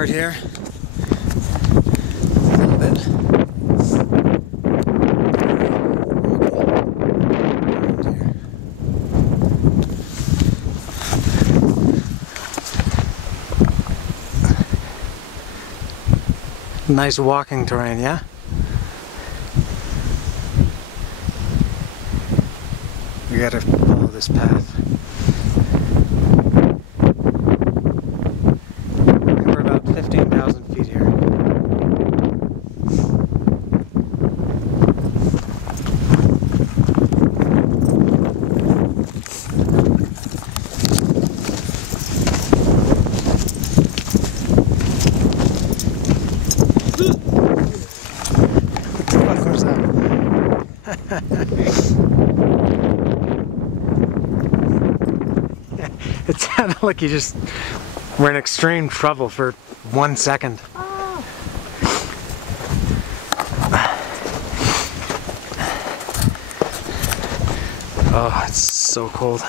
part here. A little bit. Nice walking terrain, yeah? We gotta follow this path. We're about 15,000 feet here. What the fuck was that? It sounded like you just were in extreme trouble for 1 second. Oh, it's so cold.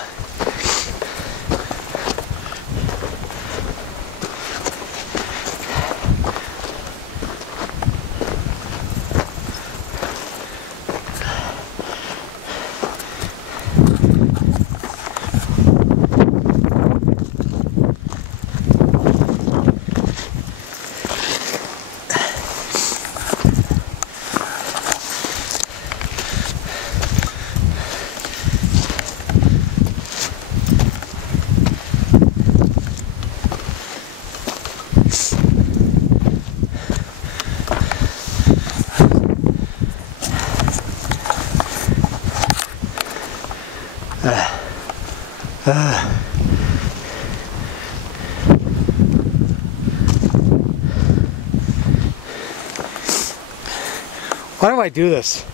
Why do I do this?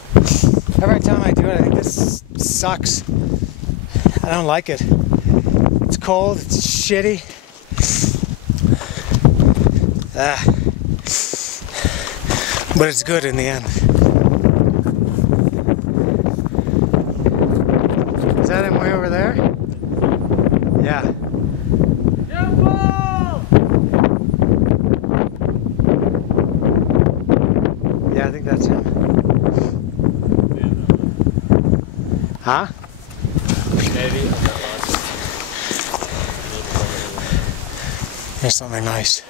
Every time I do it, I think this sucks. I don't like it. It's cold, it's shitty. But it's good in the end. Is that him way over there? Yeah. Yeah, I think that's him. Huh? Maybe. Here's something nice.